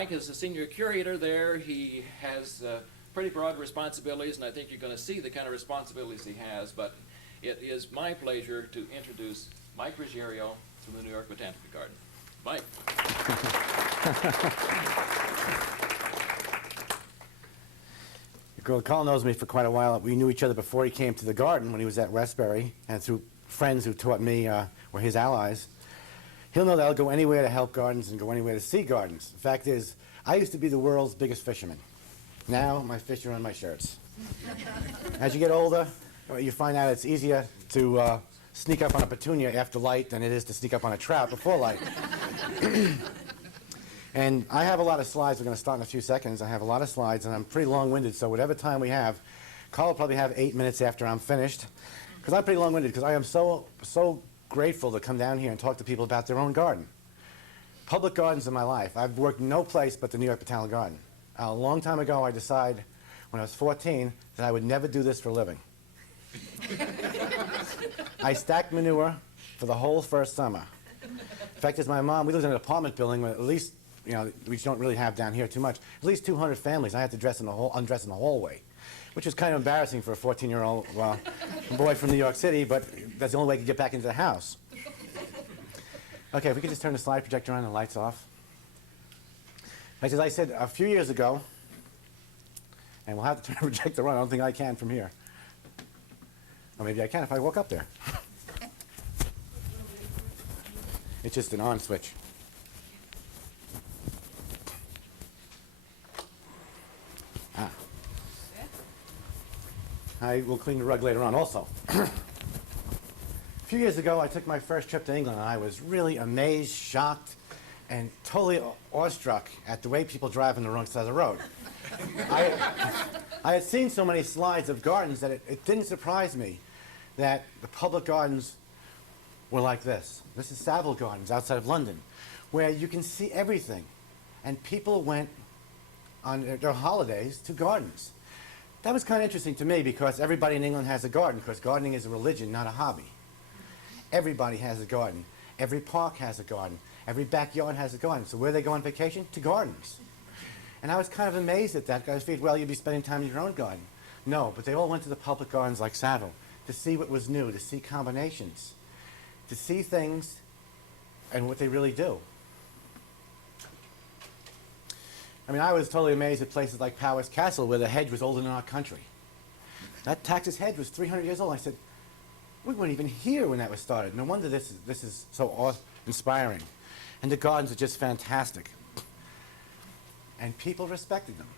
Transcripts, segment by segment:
Mike is the senior curator there. He has pretty broad responsibilities, and I think you're going to see the kind of responsibilities he has. But it is my pleasure to introduce Mike Ruggiero from the New York Botanical Garden. Mike. Carl knows me for quite a while. We knew each other before he came to the garden when he was at Westbury, and through friends who taught me were his allies. He'll know that I'll go anywhere to help gardens and go anywhere to see gardens. The fact is, I used to be the world's biggest fisherman. Now my fish are on my shirts. As you get older, you find out it's easier to sneak up on a petunia after light than it is to sneak up on a trout before light. And I have a lot of slides. We're going to start in a few seconds. I have a lot of slides, and I'm pretty long-winded, so whatever time we have, Carl will probably have 8 minutes after I'm finished, because I'm pretty long-winded, because I am so grateful to come down here and talk to people about their own garden. Public gardens in my life. I've worked no place but the New York Botanical Garden. A long time ago, I decided, when I was 14, that I would never do this for a living. I stacked manure for the whole first summer. In fact, as my mom, we lived in an apartment building where at least, which don't really have down here too much, at least 200 families. I had to undress in the hallway, which was kind of embarrassing for a 14-year-old boy from New York City, but that's the only way to get back into the house. Okay, if we could just turn the slide projector on and the lights off. As I said a few years ago, and we'll have to turn the projector on. I don't think I can from here. Or maybe I can if I walk up there. It's just an on switch. I will clean the rug later on also. A few years ago, I took my first trip to England, and I was really amazed, shocked, and totally awestruck at the way people drive on the wrong side of the road. I had seen so many slides of gardens that it didn't surprise me that the public gardens were like this. This is Savile Gardens outside of London, where you can see everything. And people went on their holidays to gardens. That was kind of interesting to me because everybody in England has a garden, because gardening is a religion, not a hobby. Everybody has a garden. Every park has a garden. Every backyard has a garden. So where they go on vacation? To gardens. And I was kind of amazed at that, because I figured, well, you'd be spending time in your own garden. No, but they all went to the public gardens like Savile to see what was new, to see combinations, to see things and what they really do. I mean, I was totally amazed at places like Powis Castle, where the hedge was older than our country. That Taxus hedge was 300 years old. I said, we weren't even here when that was started. No wonder this is so awe-inspiring. And the gardens are just fantastic. And people respected them.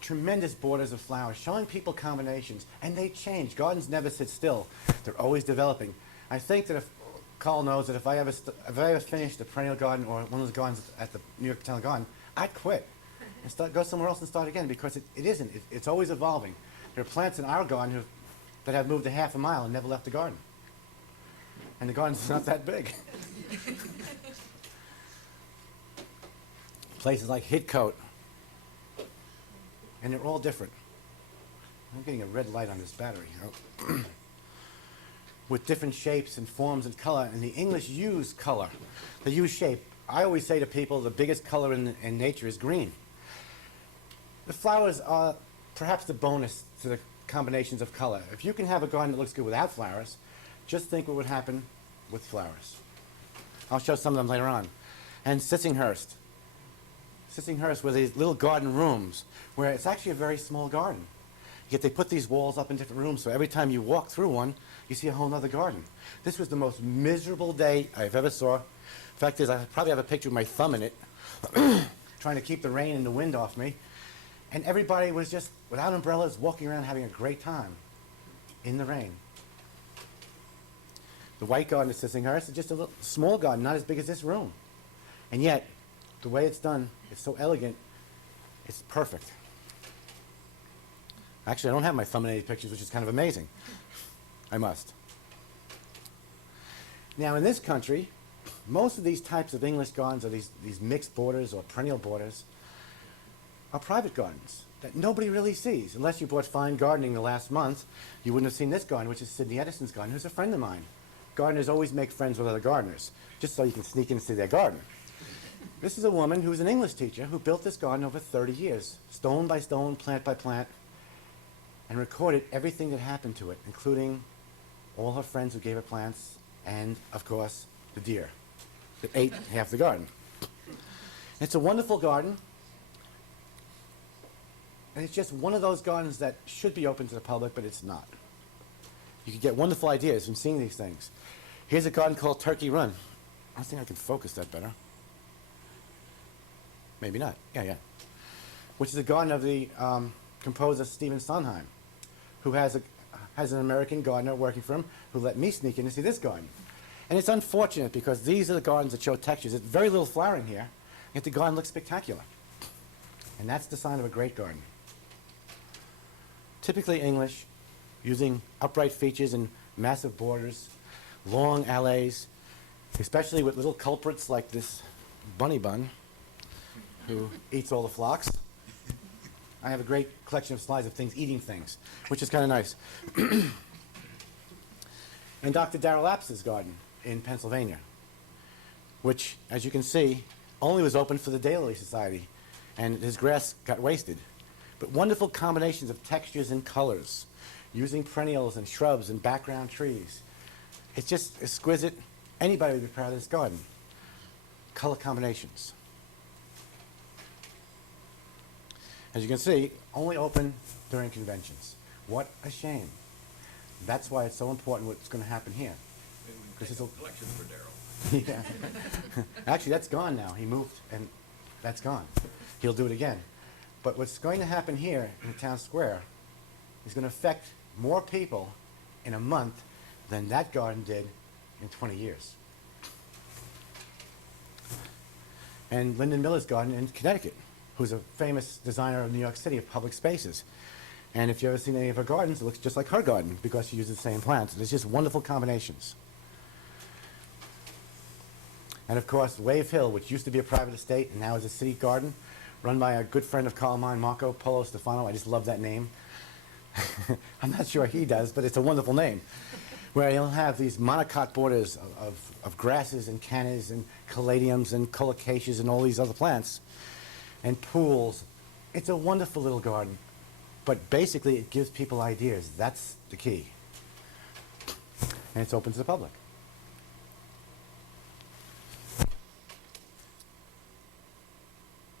Tremendous borders of flowers, showing people combinations. And they change. Gardens never sit still. They're always developing. I think that if Carl knows that if I ever finished a perennial garden or one of those gardens at the New York Botanical Garden, I'd quit and go somewhere else and start again, because it isn't. It's always evolving. There are plants in our garden that have moved a half a mile and never left the garden. And the garden's not that big. Places like Hitcoat. And they're all different. I'm getting a red light on this battery. With different shapes and forms and color. And the English use color. They use shape. I always say to people, the biggest color in nature is green. The flowers are perhaps the bonus to the combinations of color. If you can have a garden that looks good without flowers, just think what would happen with flowers. I'll show some of them later on. And Sissinghurst. Sissinghurst were these little garden rooms where it's actually a very small garden. Yet they put these walls up in different rooms, so every time you walk through one, you see a whole other garden. This was the most miserable day I've ever saw. Fact is, I probably have a picture with my thumb in it, trying to keep the rain and the wind off me. And everybody was just, without umbrellas, walking around having a great time in the rain. The White Garden at Sissinghurst is just a little small garden, not as big as this room. And yet, the way it's done, it's so elegant, it's perfect. Actually, I don't have my thumb in any pictures, which is kind of amazing. I must. Now, in this country, most of these types of English gardens, or these mixed borders or perennial borders, are private gardens that nobody really sees. Unless you bought Fine Gardening the last month, you wouldn't have seen this garden, which is Sidney Edison's garden, who's a friend of mine. gardeners always make friends with other gardeners, just so you can sneak in and see their garden. This is a woman who's an English teacher who built this garden over 30 years, stone by stone, plant by plant, and recorded everything that happened to it, including all her friends who gave her plants, and, of course, the deer that ate half the garden. It's a wonderful garden, and it's just one of those gardens that should be open to the public, but it's not. You can get wonderful ideas from seeing these things. Here's a garden called Turkey Run. I think I can focus that better. Maybe not. Yeah. Which is a garden of the composer Stephen Sondheim, who has an American gardener working for him who let me sneak in and see this garden. And it's unfortunate because these are the gardens that show textures. There's very little flowering here, yet the garden looks spectacular. And that's the sign of a great garden. Typically English, using upright features and massive borders, long alleys, especially with little culprits like this bunny bun who eats all the phlox. I have a great collection of slides of things eating things, which is kind of nice. And Dr. Darrell Apps's garden in Pennsylvania, which, as you can see, only was open for the Daylily Society, and his grass got wasted. But wonderful combinations of textures and colors, using perennials and shrubs and background trees. It's just exquisite. Anybody would be proud of this garden. Color combinations. As you can see, only open during conventions. What a shame. That's why it's so important what's going to happen here. Maybe we can take a collection for Darrell. Yeah. Actually, that's gone now. He moved, and that's gone. He'll do it again. But what's going to happen here in the town square is going to affect more people in a month than that garden did in 20 years. And Lyndon Miller's garden in Connecticut, who's a famous designer of New York City of public spaces. And if you've ever seen any of her gardens, it looks just like her garden because she uses the same plants. There's just wonderful combinations. And of course, Wave Hill, which used to be a private estate and now is a city garden, run by a good friend of Carl mine, Marco Polo Stefano. I just love that name. I'm not sure he does, but it's a wonderful name. Where he'll have these monocot borders of grasses and cannas and caladiums and colocaceae and all these other plants, and pools. It's a wonderful little garden, but basically it gives people ideas. That's the key. And it's open to the public.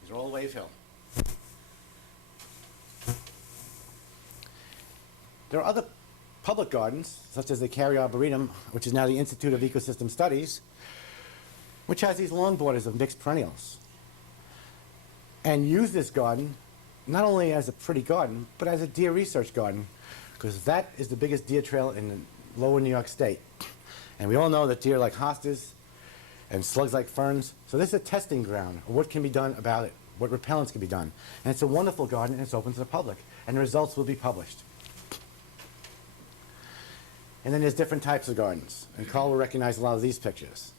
These are all Wave Hill. There are other public gardens, such as the Cary Arboretum, which is now the Institute of Ecosystem Studies, which has these long borders of mixed perennials. And use this garden not only as a pretty garden, but as a deer research garden, because that is the biggest deer trail in the lower New York State. And we all know that deer like hostas and slugs like ferns, so this is a testing ground of what can be done about it, what repellents can be done. And it's a wonderful garden, and it's open to the public, and the results will be published. And then there's different types of gardens, and Carl will recognize a lot of these pictures.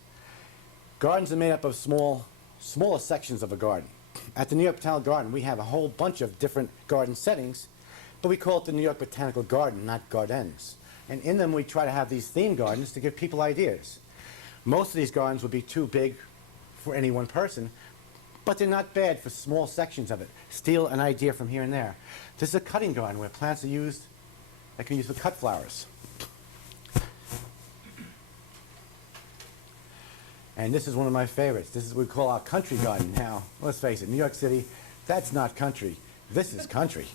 Gardens are made up of smaller sections of a garden. At the New York Botanical Garden, we have a whole bunch of different garden settings, but we call it the New York Botanical Garden, not gardens. And in them, we try to have these theme gardens to give people ideas. Most of these gardens would be too big for any one person, but they're not bad for small sections of it. Steal an idea from here and there. This is a cutting garden where plants are used that can be used for cut flowers. And this is one of my favorites. This is what we call our country garden now. Let's face it, New York City, that's not country. This is country.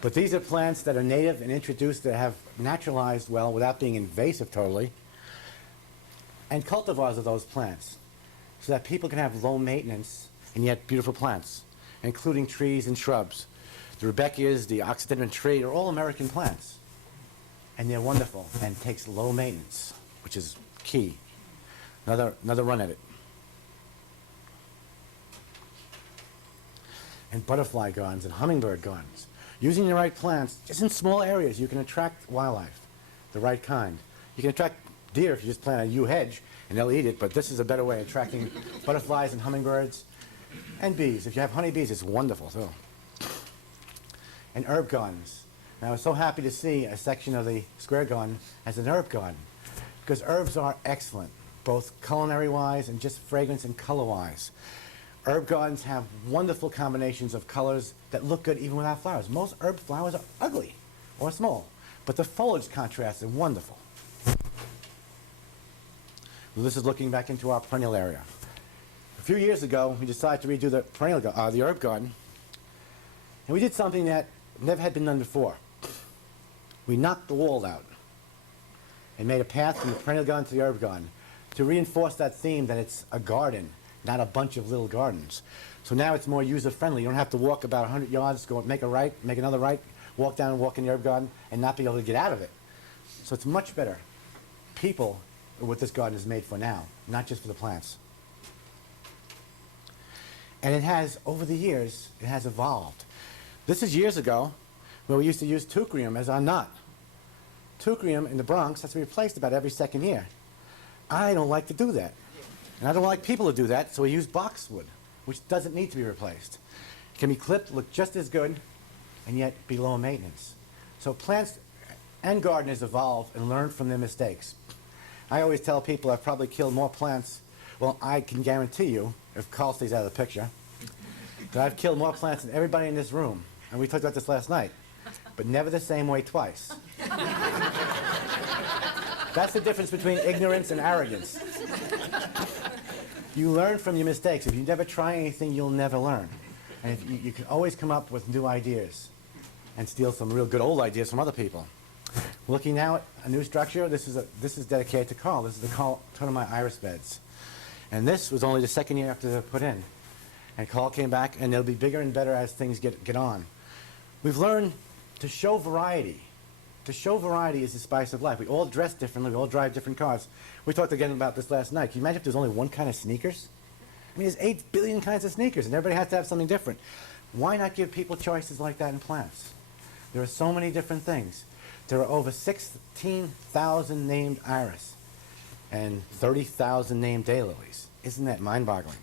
But these are plants that are native and introduced that have naturalized well without being invasive totally. And cultivars of those plants so that people can have low maintenance and yet beautiful plants, including trees and shrubs. The Rudbeckias, the Occidental tree are all American plants. And they're wonderful and takes low maintenance, which is key. Another run at it. And butterfly gardens and hummingbird gardens. Using the right plants, just in small areas, you can attract wildlife, the right kind. You can attract deer if you just plant a yew hedge, and they'll eat it, but this is a better way of attracting butterflies and hummingbirds. And bees. If you have honeybees, it's wonderful, too. And herb gardens. And I was so happy to see a section of the square garden as an herb garden. because herbs are excellent, both culinary-wise and just fragrance and color-wise. Herb gardens have wonderful combinations of colors that look good even without flowers. Most herb flowers are ugly or small, but the foliage contrasts are wonderful. Well, this is looking back into our perennial area. A few years ago, we decided to redo the herb garden, and we did something that never had been done before. We knocked the wall out and made a path from the perennial garden to the herb garden to reinforce that theme that it's a garden, not a bunch of little gardens. So now it's more user-friendly. You don't have to walk about 100 yards, go make a right, make another right, walk down and walk in the herb garden, and not be able to get out of it. So it's much better. People are what this garden is made for now, not just for the plants. And it has, over the years, it has evolved. This is years ago, where we used to use Teucrium as our nut. Teucrium in the Bronx has to be replaced about every second year. I don't like to do that. And I don't like people to do that, so we use boxwood, which doesn't need to be replaced. It can be clipped, look just as good, and yet be lower maintenance. So plants and gardeners evolve and learn from their mistakes. I always tell people I've probably killed more plants. Well, I can guarantee you, if Carl stays out of the picture, that I've killed more plants than everybody in this room. And we talked about this last night. But never the same way twice. That's the difference between ignorance and arrogance. You learn from your mistakes. If you never try anything, you'll never learn. And if you can always come up with new ideas and steal some real good old ideas from other people. Looking now at a new structure, this is dedicated to Carl. This is the Totemeier iris beds. And this was only the second year after they were put in. And Carl came back, and they'll be bigger and better as things get on. We've learned to show variety. To show variety is the spice of life. We all dress differently. We all drive different cars. We talked again about this last night. Can you imagine if there's only one kind of sneakers? I mean, there's 8 billion kinds of sneakers, and everybody has to have something different. Why not give people choices like that in plants? There are so many different things. There are over 16,000 named iris and 30,000 named daylilies. Isn't that mind-boggling?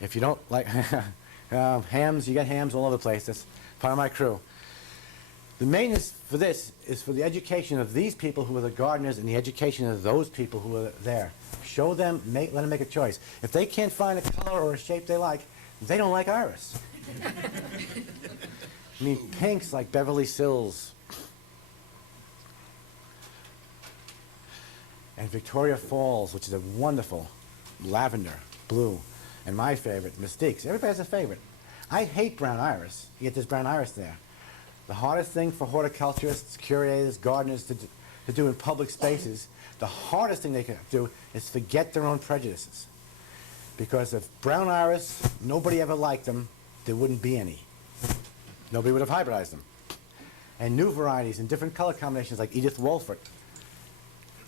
If you don't like hams, you get hams all over the place. That's part of my crew. The maintenance for this is for the education of these people who are the gardeners and the education of those people who are there. Show them, let them make a choice. If they can't find a color or a shape they like, they don't like iris. I mean, pinks like Beverly Sills and Victoria Falls, which is a wonderful lavender, blue, and my favorite, Mystiques. Everybody has a favorite. I hate brown iris. You get this brown iris there. The hardest thing for horticulturists, curators, gardeners to do in public spaces, the hardest thing they can do is forget their own prejudices. Because if brown iris, nobody ever liked them, there wouldn't be any. Nobody would have hybridized them. And new varieties and different color combinations like Edith Wolfert,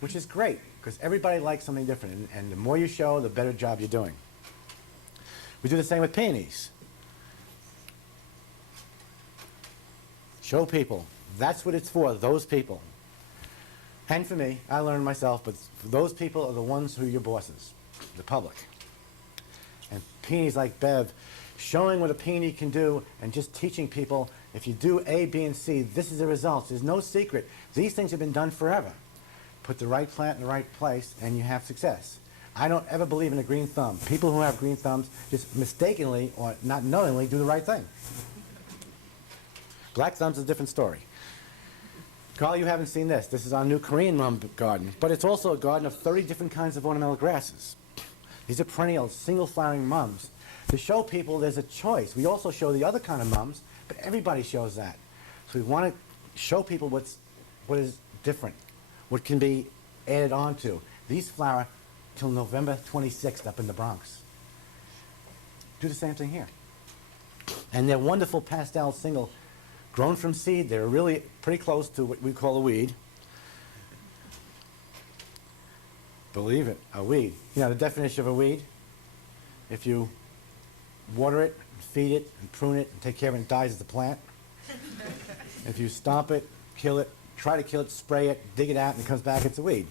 which is great, because everybody likes something different, and the more you show, the better job you're doing. We do the same with peonies. Show people. That's what it's for, those people. And for me, I learned myself, but those people are the ones who are your bosses, the public. And peonies like Bev, showing what a peony can do and just teaching people, if you do A, B, and C, this is the results. There's no secret. These things have been done forever. Put the right plant in the right place, and you have success. I don't ever believe in a green thumb. People who have green thumbs just mistakenly or not knowingly do the right thing. Black thumb's a different story. Carl, you haven't seen this. This is our new Korean mum garden, but it's also a garden of 30 different kinds of ornamental grasses. These are perennial, single-flowering mums. To show people there's a choice. We also show the other kind of mums, but everybody shows that. So we want to show people what is different, what can be added on to. These flower till November 26th up in the Bronx. Do the same thing here. And they're wonderful pastel single, grown from seed. They're really pretty close to what we call a weed. Believe it, a weed. You know the definition of a weed? If you water it, feed it, and prune it, and take care of it, and it dies as a plant. If you stomp it, kill it, try to kill it, spray it, dig it out, and it comes back, it's a weed.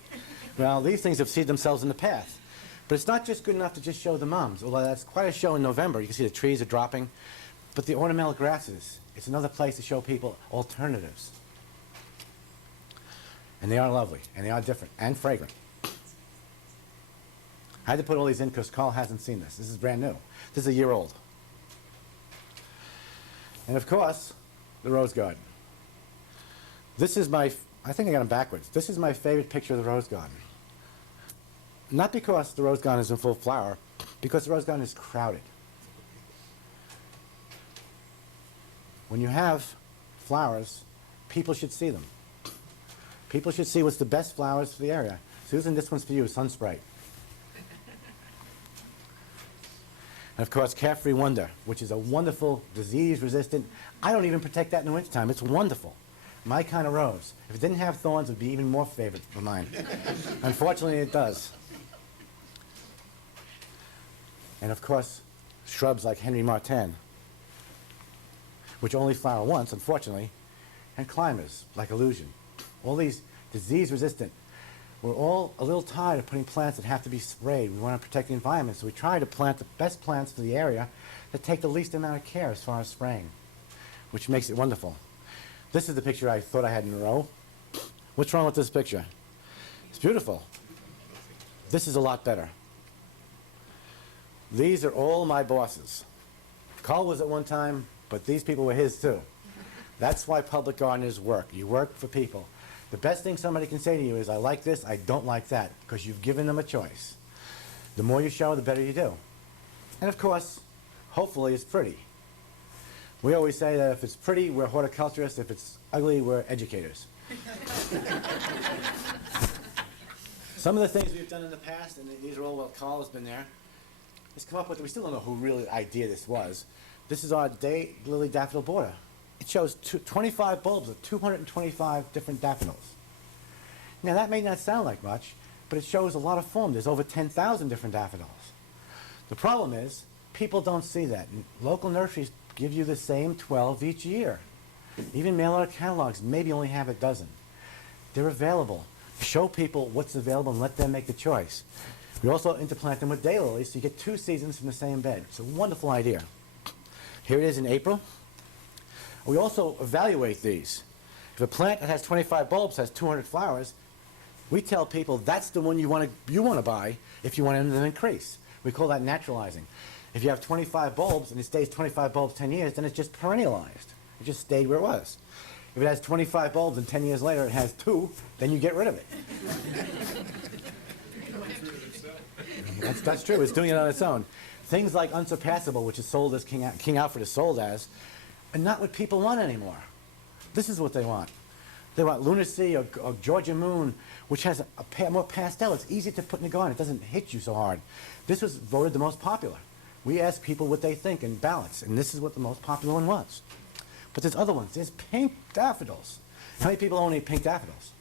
Well, these things have seeded themselves in the path. But it's not just good enough to just show the mums, although that's quite a show in November. You can see the trees are dropping. But the ornamental grasses, it's another place to show people alternatives. And they are lovely, and they are different, and fragrant. I had to put all these in because Carl hasn't seen this. This is brand new. This is a year old. And of course, the rose garden. This is my, I think I got them backwards. This is my favorite picture of the rose garden. Not because the rose garden is in full flower, because the rose garden is crowded. When you have flowers, people should see them. People should see what's the best flowers for the area. Susan, this one's for you, Sun Sprite. And of course, Carefree Wonder, which is a wonderful, disease-resistant. I don't even protect that in the wintertime. It's wonderful. My kind of rose. If it didn't have thorns, it would be even more favorite of mine. Unfortunately, it does. And of course, shrubs like Henry Martin, which only flower once, unfortunately, and climbers like Illusion. All these disease-resistant. We're all a little tired of putting plants that have to be sprayed. We want to protect the environment, so we try to plant the best plants for the area that take the least amount of care as far as spraying, which makes it wonderful. This is the picture I thought I had in a row. What's wrong with this picture? It's beautiful. This is a lot better. These are all my bosses. Carl was at one time, but these people were his too. That's why public gardeners work. You work for people. The best thing somebody can say to you is, I like this, I don't like that, because you've given them a choice. The more you show, the better you do. And of course, hopefully it's pretty. We always say that if it's pretty, we're horticulturists. If it's ugly, we're educators. Some of the things we've done in the past, and these are all while Carl has been there, is come up with, we still don't know who really idea this was. This is our daylily daffodil border. It shows 25 bulbs of 225 different daffodils. Now that may not sound like much, but it shows a lot of form. There's over 10,000 different daffodils. The problem is, people don't see that. And local nurseries give you the same 12 each year. Even mail-order catalogs maybe only have a dozen. They're available. Show people what's available and let them make the choice. We also interplant them with daylilies, so you get 2 seasons from the same bed. It's a wonderful idea. Here it is in April. We also evaluate these. If a plant that has 25 bulbs has 200 flowers, we tell people that's the one you want to buy if you want them to increase. We call that naturalizing. If you have 25 bulbs and it stays 25 bulbs 10 years, then it's just perennialized. It just stayed where it was. If it has 25 bulbs and 10 years later it has 2, then you get rid of it. That's true. It's doing it on its own. Things like Unsurpassable, which is sold as King Alfred is sold as, are not what people want anymore. This is what they want. They want Lunacy or Georgia Moon, which has more pastel. It's easy to put in the garden. It doesn't hit you so hard. This was voted the most popular. We ask people what they think in ballots, and this is what the most popular one was. But there's other ones. There's pink daffodils. How many people own any pink daffodils?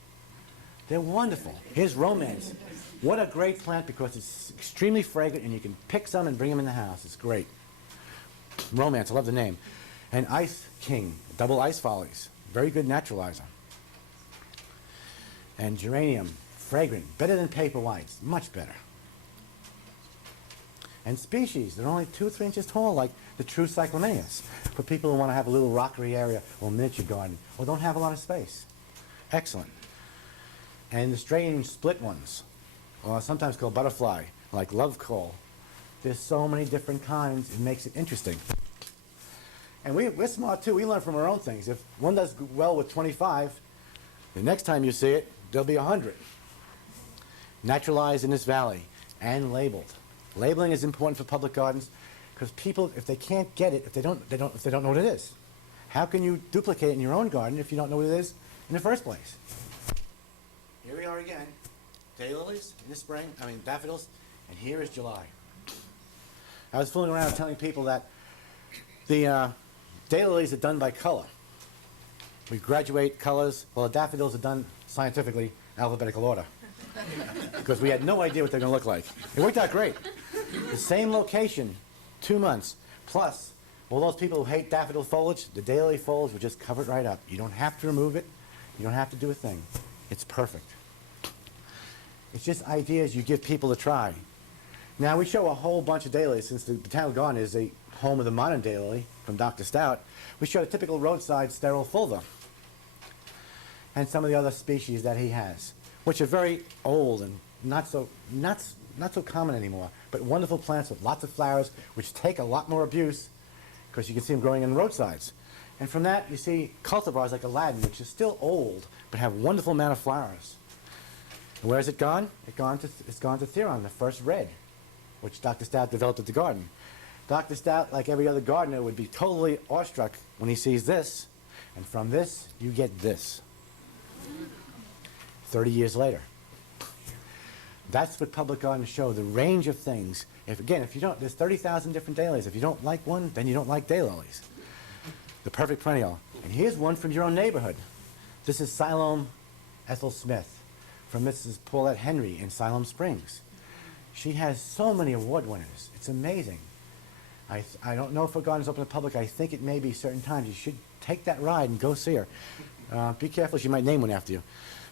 They're wonderful. Here's Romance. What a great plant because it's extremely fragrant, and you can pick some and bring them in the house. It's great. Romance, I love the name. And Ice King, double ice follies. Very good naturalizer. And geranium, fragrant, better than paper whites, much better. And species, they're only 2 or 3 inches tall, like the true cyclamenias, for people who want to have a little rockery area or miniature garden, or don't have a lot of space. Excellent. And the strange split ones, or sometimes called butterfly, like love call. There's so many different kinds, it makes it interesting. And we're smart too, we learn from our own things. If one does well with 25, the next time you see it, there'll be 100. Naturalized in this valley and labeled. Labeling is important for public gardens because people, if they can't get it, if they don't know what it is. How can you duplicate it in your own garden if you don't know what it is in the first place? Here we are again. Daylilies in the spring, daffodils, and here is July. I was fooling around telling people that the daylilies are done by color. We graduate colors, while the daffodils are done scientifically, alphabetical order. Because we had no idea what they're going to look like. It worked out great. The same location, 2 months, plus all those people who hate daffodil foliage, the daylily foliage will just cover it right up. You don't have to remove it. You don't have to do a thing. It's perfect. It's just ideas you give people to try. Now, we show a whole bunch of daylilies. Since the Botanical Garden is the home of the modern daylily from Dr. Stout, we show a typical roadside sterile fulva. and some of the other species that he has, which are very old and not so common anymore, but wonderful plants with lots of flowers, which take a lot more abuse, because you can see them growing on roadsides. And from that, you see cultivars like Aladdin, which is still old, but have wonderful amount of flowers. And where has it gone? It's gone to Theron, the first red, which Dr. Stout developed at the garden. Dr. Stout, like every other gardener, would be totally awestruck when he sees this, and from this, you get this. 30 years later. That's what public gardens show, the range of things. If you don't, there's 30,000 different daylilies. If you don't like one, then you don't like daylilies. The perfect perennial. And here's one from your own neighborhood. This is Siloam Ethel Smith from Mrs. Paulette Henry in Siloam Springs. She has so many award winners. It's amazing. I don't know if her garden's open to the public. I think it may be certain times. You should take that ride and go see her. Be careful, she might name one after you.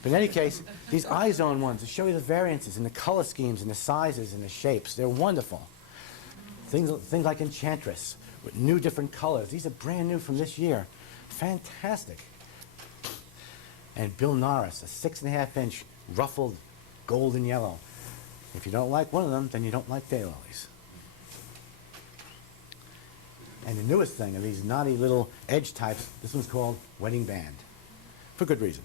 But in any case, these iZone ones, they show you the variances and the color schemes and the sizes and the shapes. They're wonderful. Things like Enchantress with new different colors. These are brand new from this year. Fantastic. And Bill Norris, a 6.5-inch ruffled golden yellow. If you don't like one of them, then you don't like daylilies. And the newest thing are these naughty little edge types. This one's called Wedding Band, for good reason.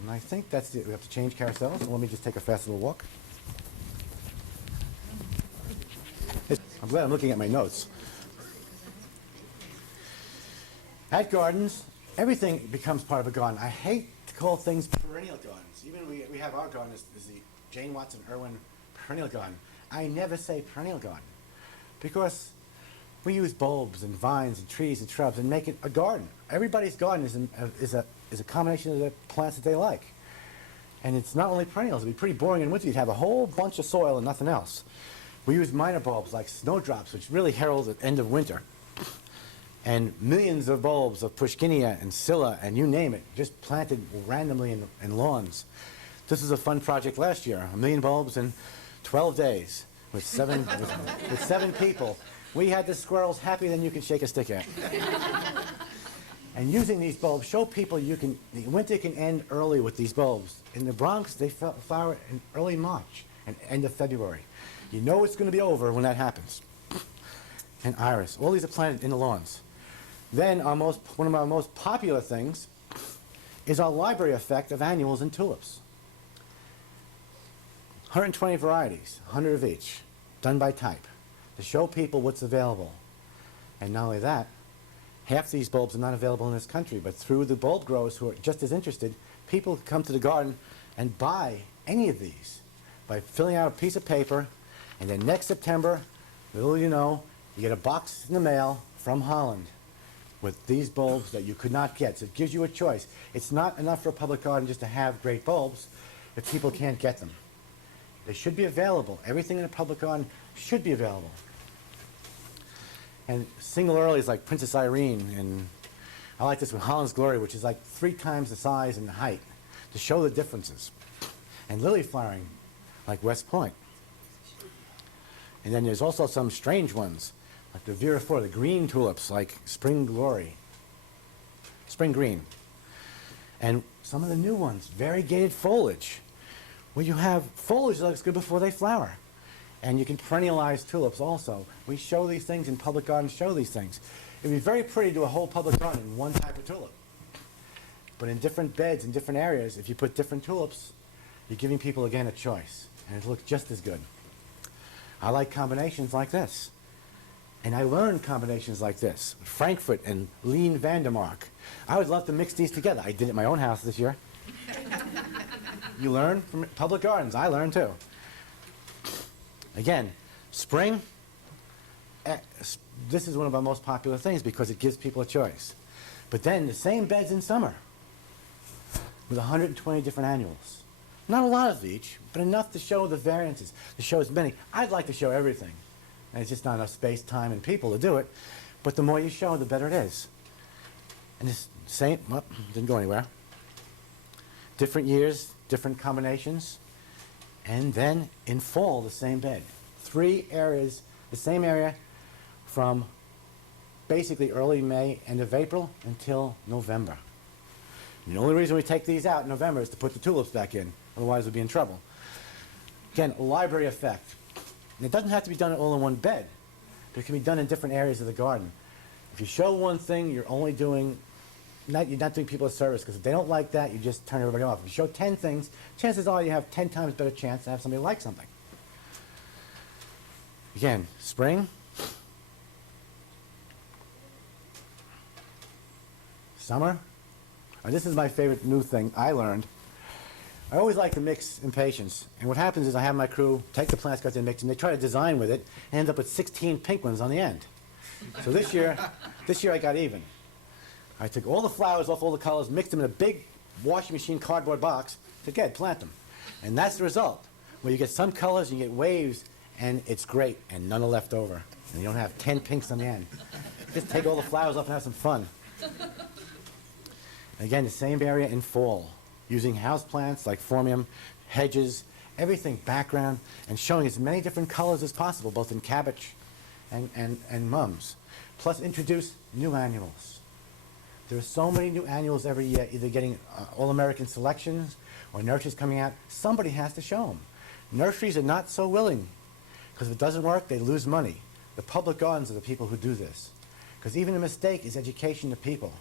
And I think that's it. We have to change carousels. So let me just take a fast little walk. I'm glad I'm looking at my notes. At gardens, everything becomes part of a garden. I hate to call things perennial gardens. Even we have our garden is the Jane Watson Irwin perennial garden. I never say perennial garden because we use bulbs and vines and trees and shrubs and make it a garden. Everybody's garden is a combination of the plants that they like. And it's not only perennials. It'd be pretty boring in winter. You'd have a whole bunch of soil and nothing else. We use minor bulbs like snowdrops, which really herald the end of winter. And millions of bulbs of Pushkinia and Scilla and you name it, just planted randomly in lawns. This was a fun project last year. 1 million bulbs in 12 days with seven people. We had the squirrels happier than you can shake a stick at. And using these bulbs, show people the winter can end early with these bulbs. In the Bronx, they flower in early March and end of February. You know it's going to be over when that happens. And iris. All these are planted in the lawns. Then one of our most popular things is our library effect of annuals and tulips. 120 varieties, 100 of each, done by type, to show people what's available. And not only that, half these bulbs are not available in this country, but through the bulb growers who are just as interested, people come to the garden and buy any of these by filling out a piece of paper, and then next September, little you know, you get a box in the mail from Holland with these bulbs that you could not get. So it gives you a choice. It's not enough for a public garden just to have great bulbs if people can't get them. They should be available. Everything in a public garden should be available. And single earlies like Princess Irene, and I like this one, Holland's Glory, which is like 3 times the size and the height, to show the differences. And lily flowering, like West Point. And then there's also some strange ones, like the Vera Flora, the green tulips, like Spring Glory, Spring Green. And some of the new ones, variegated foliage, where you have foliage that looks good before they flower. And you can perennialize tulips also. We show these things in public gardens, show these things. It would be very pretty to do a whole public garden in one type of tulip. But in different beds, in different areas, if you put different tulips, you're giving people, again, a choice. And it looks just as good. I like combinations like this. And I learned combinations like this. Frankfurt and Lean Vandermark. I would love to mix these together. I did it at my own house this year. You learn from public gardens. I learned too. Again, spring, this is one of our most popular things because it gives people a choice. But then the same beds in summer with 120 different annuals. Not a lot of each, but enough to show the variances, to show as many. I'd like to show everything. And it's just not enough space, time, and people to do it. But the more you show, the better it is. And this same, well, didn't go anywhere. Different years, different combinations. And then in fall, the same bed. 3 areas, the same area from basically early May, end of April until November. And the only reason we take these out in November is to put the tulips back in. Otherwise, we'd be in trouble. Again, a library effect. And it doesn't have to be done all in one bed, but it can be done in different areas of the garden. If you show one thing, you're only doing, you're not doing people a service, because if they don't like that, you just turn everybody off. If you show 10 things, chances are you have 10 times better chance to have somebody like something. Again, spring, summer. This is my favorite new thing I learned. I always like to mix impatiens. And what happens is I have my crew take the plants, go to the mix, and they try to design with it, and end up with 16 pink ones on the end. So this year I got even. I took all the flowers off all the colors, mixed them in a big washing machine cardboard box, said, "Good, plant them." And that's the result. Where you get some colors, you get waves, and it's great, and none are left over. And you don't have 10 pinks on the end. Just take all the flowers off and have some fun. Again, the same area in fall, using house plants like phormium, hedges, everything background, and showing as many different colors as possible, both in cabbage and mums. Plus introduce new annuals. There are so many new annuals every year, either getting All-American selections or nurseries coming out. Somebody has to show them. Nurseries are not so willing, because if it doesn't work, they lose money. The public gardens are the people who do this, because even a mistake is education to people.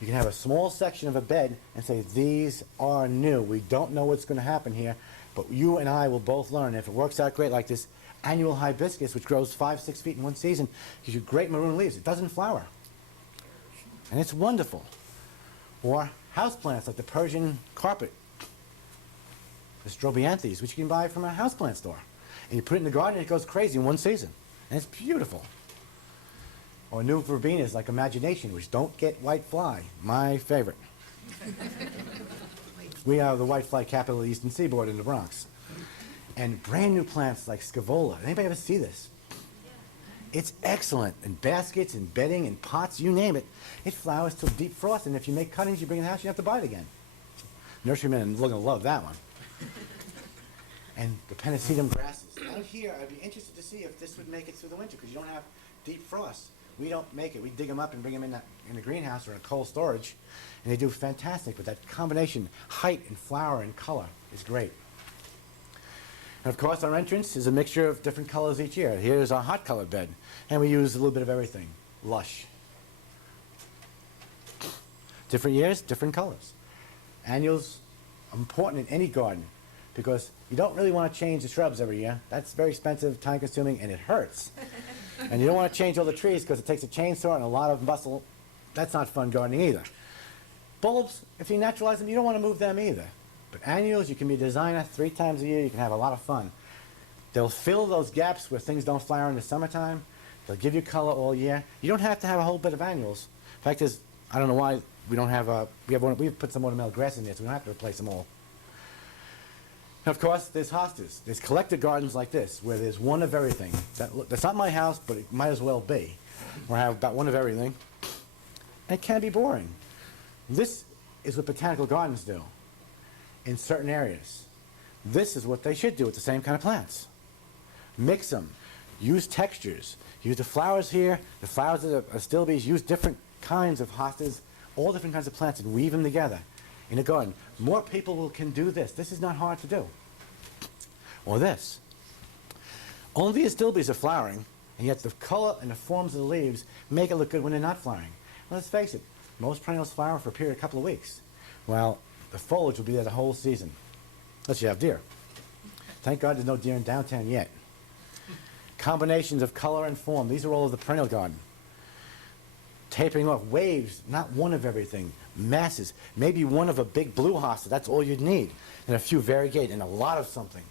You can have a small section of a bed and say, "These are new. We don't know what's going to happen here, but you and I will both learn." If it works out great, like this annual hibiscus, which grows 5-6 feet in one season, gives you great maroon leaves. It doesn't flower, and it's wonderful. Or houseplants like the Persian carpet, the strobianthes, which you can buy from a houseplant store. And you put it in the garden, and it goes crazy in one season, and it's beautiful. Or new verbenas like Imagination, which don't get white fly. My favorite. We are the white fly capital of the Eastern Seaboard in the Bronx. And brand new plants like Scaevola. Anybody ever see this? It's excellent. In baskets, in bedding, in pots, you name it. It flowers till deep frost, and if you make cuttings, you bring it in the house, you have to buy it again. Nurserymen are going to love that one. And the Pennisetum grasses. Out here, I'd be interested to see if this would make it through the winter, because you don't have deep frost. We don't make it. We dig them up and bring them in the greenhouse or in cold storage, and they do fantastic. But that combination, height and flower and color, is great. And of course, our entrance is a mixture of different colors each year. Here's our hot colored bed, and we use a little bit of everything. Lush. Different years, different colors. Annuals are important in any garden, because you don't really want to change the shrubs every year. That's very expensive, time-consuming, and it hurts. And you don't want to change all the trees because it takes a chainsaw and a lot of muscle. That's not fun gardening either. Bulbs, if you naturalize them, you don't want to move them either. But annuals, you can be a designer 3 times a year. You can have a lot of fun. They'll fill those gaps where things don't flower in the summertime. They'll give you color all year. You don't have to have a whole bed of annuals. In fact, I don't know why we don't have we've put some ornamental grass in there, so we don't have to replace them all. And of course, there's hostas. There's collected gardens like this, where there's one of everything. That's not my house, but it might as well be. Where I have about one of everything. And it can be boring. This is what botanical gardens do in certain areas. This is what they should do with the same kind of plants. Mix them. Use textures. Use the flowers here, the flowers of the astilbes. Use different kinds of hostas, all different kinds of plants, and weave them together in a garden. More people can do this. This is not hard to do. Or this. Only the astilbes are flowering, and yet the color and the forms of the leaves make it look good when they're not flowering. Let's face it, most perennials flower for a period of a couple of weeks. Well, the foliage will be there the whole season, unless you have deer. Thank God there's no deer in downtown yet. Combinations of color and form. These are all of the perennial garden. Tapering off, waves, not one of everything, masses, maybe one of a big blue hosta, that's all you'd need, and a few variegated, and a lot of something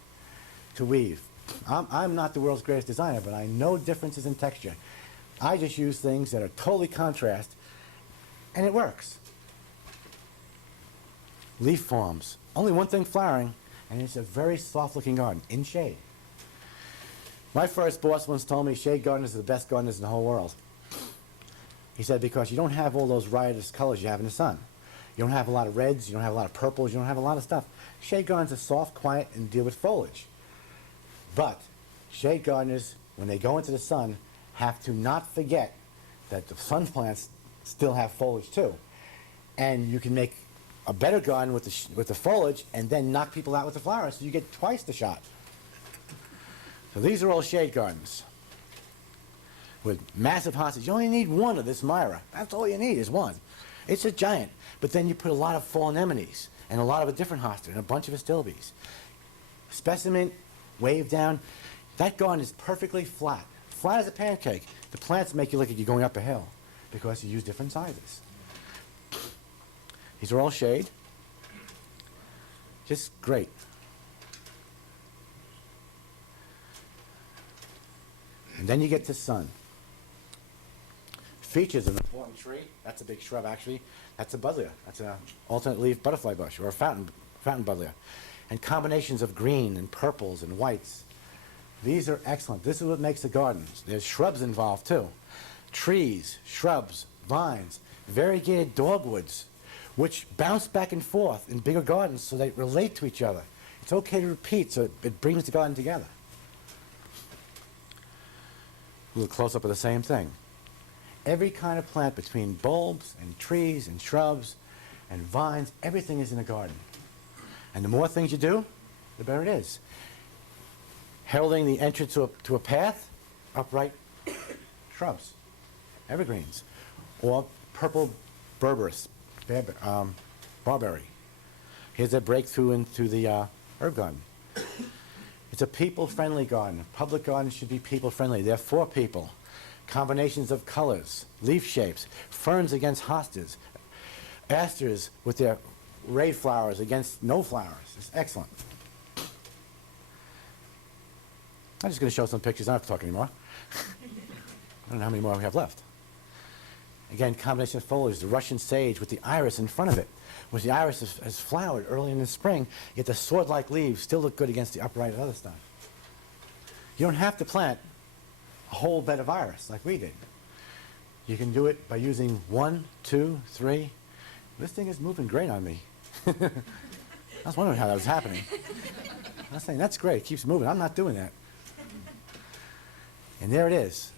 to weave. I'm not the world's greatest designer, but I know differences in texture. I just use things that are totally contrast, and it works. Leaf forms, only one thing flowering, and it's a very soft-looking garden, in shade. My first boss once told me shade gardeners are the best gardeners in the whole world. He said, because you don't have all those riotous colors you have in the sun. You don't have a lot of reds, you don't have a lot of purples, you don't have a lot of stuff. Shade gardens are soft, quiet, and deal with foliage. But shade gardeners, when they go into the sun, have to not forget that the sun plants still have foliage too. And you can make a better garden with the foliage and then knock people out with the flowers, so you get twice the shot. So these are all shade gardens with massive hostas. You only need one of this Myra. That's all you need is one. It's a giant. But then you put a lot of fall anemones and a lot of a different hosta and a bunch of astilbes. Specimen, wave down. That garden is perfectly flat. Flat as a pancake. The plants make you look like you're going up a hill because you use different sizes. These are all shade. Just great. And then you get to sun. Features an important tree. That's a big shrub, actually. That's a buddleia. That's an alternate leaf butterfly bush, or a fountain buddleia. And combinations of green and purples and whites. These are excellent. This is what makes the gardens. There's shrubs involved, too. Trees, shrubs, vines, variegated dogwoods, which bounce back and forth in bigger gardens so they relate to each other. It's okay to repeat, so it brings the garden together. A little close-up of the same thing. Every kind of plant between bulbs and trees and shrubs and vines, everything is in a garden. And the more things you do, the better it is. Heralding the entrance to a path, upright shrubs, evergreens, or purple berberis, barberry. Here's a breakthrough into the herb garden. It's a people-friendly garden. Public gardens should be people-friendly. They're for people. Combinations of colors, leaf shapes, ferns against hostas, asters with their ray flowers against no flowers. It's excellent. I'm just going to show some pictures. I don't have to talk anymore. I don't know how many more we have left. Again, combination of foliage, the Russian sage with the iris in front of it. Which the iris has flowered early in the spring, yet the sword-like leaves still look good against the upright other stuff. You don't have to plant a whole bed of iris like we did. You can do it by using 1, 2, 3. This thing is moving great on me. I was wondering how that was happening. I was saying, that's great, it keeps moving. I'm not doing that. And there it is.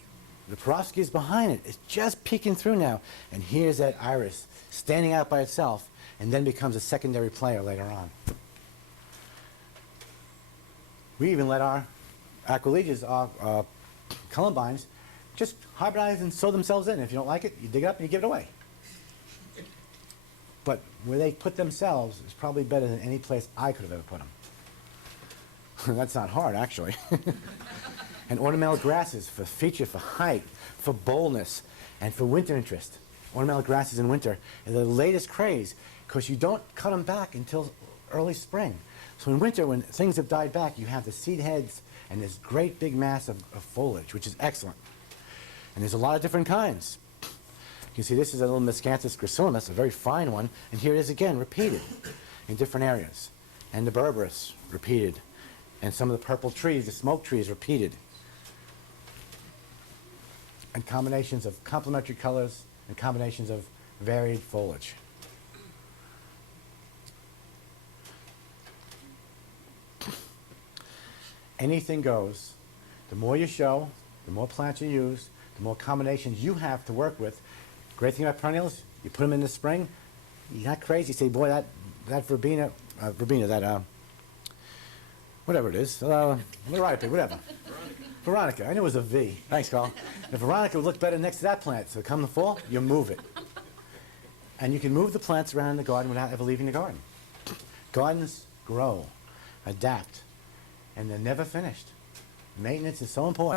The Perovsky is behind it. It's just peeking through now. And here's that iris standing out by itself and then becomes a secondary player later on. We even let our Aquilegias, our columbines, just hybridize and sew themselves in. If you don't like it, you dig it up and you give it away. But where they put themselves is probably better than any place I could have ever put them. That's not hard, actually. And ornamental grasses for feature, for height, for boldness, and for winter interest. Ornamental grasses in winter are the latest craze because you don't cut them back until early spring. So in winter, when things have died back, you have the seed heads and this great big mass of foliage, which is excellent. And there's a lot of different kinds. You can see this is a little Miscanthus gracilis, a very fine one, and here it is again, repeated in different areas. And the berberis, repeated. And some of the purple trees, the smoke trees, repeated. And combinations of complementary colors and combinations of varied foliage. Anything goes. The more you show, the more plants you use, the more combinations you have to work with. Great thing about perennials, you put them in the spring, you're not crazy. You say, boy, that verbena, whatever it is, Liripe, whatever. Veronica, I knew it was a V. Thanks, Carl. The Veronica would look better next to that plant. So come the fall, you move it. And you can move the plants around in the garden without ever leaving the garden. Gardens grow, adapt, and they're never finished. Maintenance is so important.